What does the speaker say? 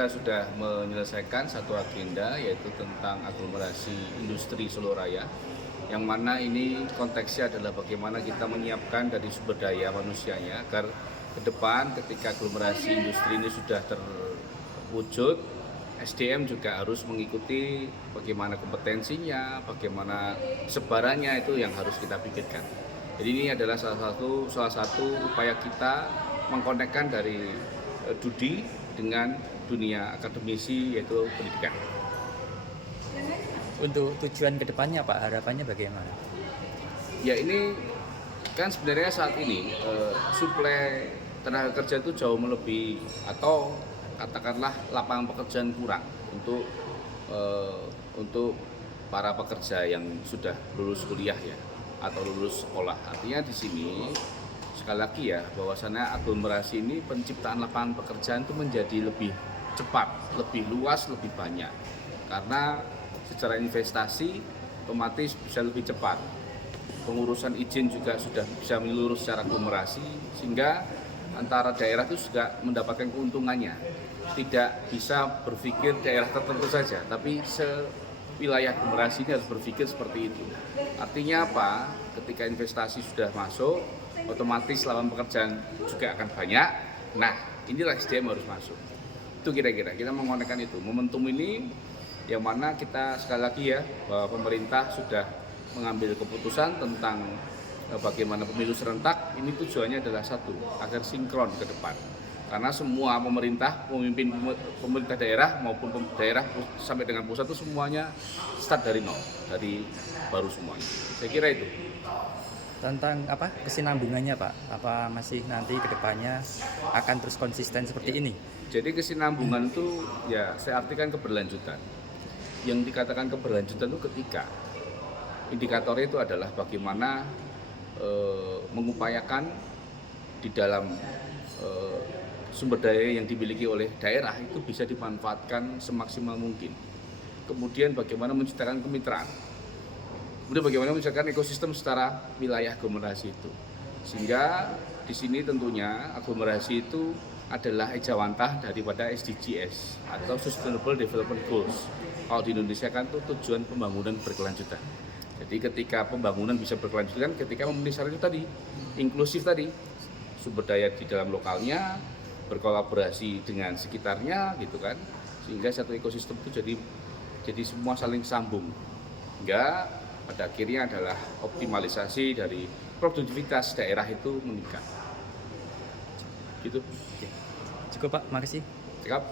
kita sudah menyelesaikan satu agenda, yaitu tentang aglomerasi industri Solo Raya, yang mana ini konteksnya adalah bagaimana kita menyiapkan dari sumber daya manusianya agar ke depan ketika aglomerasi industri ini sudah terwujud, SDM juga harus mengikuti bagaimana kompetensinya, bagaimana sebarannya, itu yang harus kita pikirkan. Jadi ini adalah salah satu upaya kita mengkonekkan dari Dudi dengan dunia akademisi, yaitu pendidikan. Untuk tujuan kedepannya Pak, harapannya bagaimana? Ya, ini kan sebenarnya saat ini suplai tenaga kerja itu jauh melebihi, atau katakanlah lapangan pekerjaan kurang untuk para pekerja yang sudah lulus kuliah ya, atau lulus sekolah. Artinya di sini sekali lagi ya, bahwasannya aglomerasi ini penciptaan lapangan pekerjaan itu menjadi lebih cepat, lebih luas, lebih banyak. Karena secara investasi otomatis bisa lebih cepat. Pengurusan izin juga sudah bisa menyeluruh secara aglomerasi, sehingga antara daerah itu juga mendapatkan keuntungannya. Tidak bisa berpikir daerah tertentu saja, tapi wilayah aglomerasi ini harus berpikir seperti itu. Artinya apa? Ketika investasi sudah masuk, otomatis lapangan pekerjaan juga akan banyak. Nah, inilah SDM harus masuk. Itu kira-kira kita mengonekkan itu. Momentum ini yang mana kita sekali lagi ya, bahwa pemerintah sudah mengambil keputusan tentang bagaimana pemilu serentak. Ini tujuannya adalah satu, agar sinkron ke depan. Karena semua pemimpin pemerintah daerah maupun daerah sampai dengan pusat itu semuanya start dari nol, dari baru semuanya. Saya kira itu. Tentang apa kesinambungannya Pak? Apa masih nanti kedepannya akan terus konsisten seperti ini? Jadi kesinambungan itu ya saya artikan keberlanjutan. Yang dikatakan keberlanjutan itu ketika indikatornya itu adalah bagaimana mengupayakan di dalam sumber daya yang dimiliki oleh daerah itu bisa dimanfaatkan semaksimal mungkin. Kemudian bagaimana menciptakan kemitraan. Kemudian bagaimana menciptakan ekosistem secara wilayah aglomerasi itu. Sehingga di sini tentunya aglomerasi itu adalah ejawantah daripada SDGs atau Sustainable Development Goals. Kalau di Indonesia kan itu tujuan pembangunan berkelanjutan. Jadi ketika pembangunan bisa berkelanjutan, ketika memenuhi syarat itu tadi, inklusif tadi, sumber daya di dalam lokalnya, berkolaborasi dengan sekitarnya gitu kan, sehingga satu ekosistem itu jadi semua saling sambung. Hingga pada akhirnya adalah optimalisasi dari produktivitas daerah itu meningkat. Gitu. Cukup Pak, makasih. Sikap.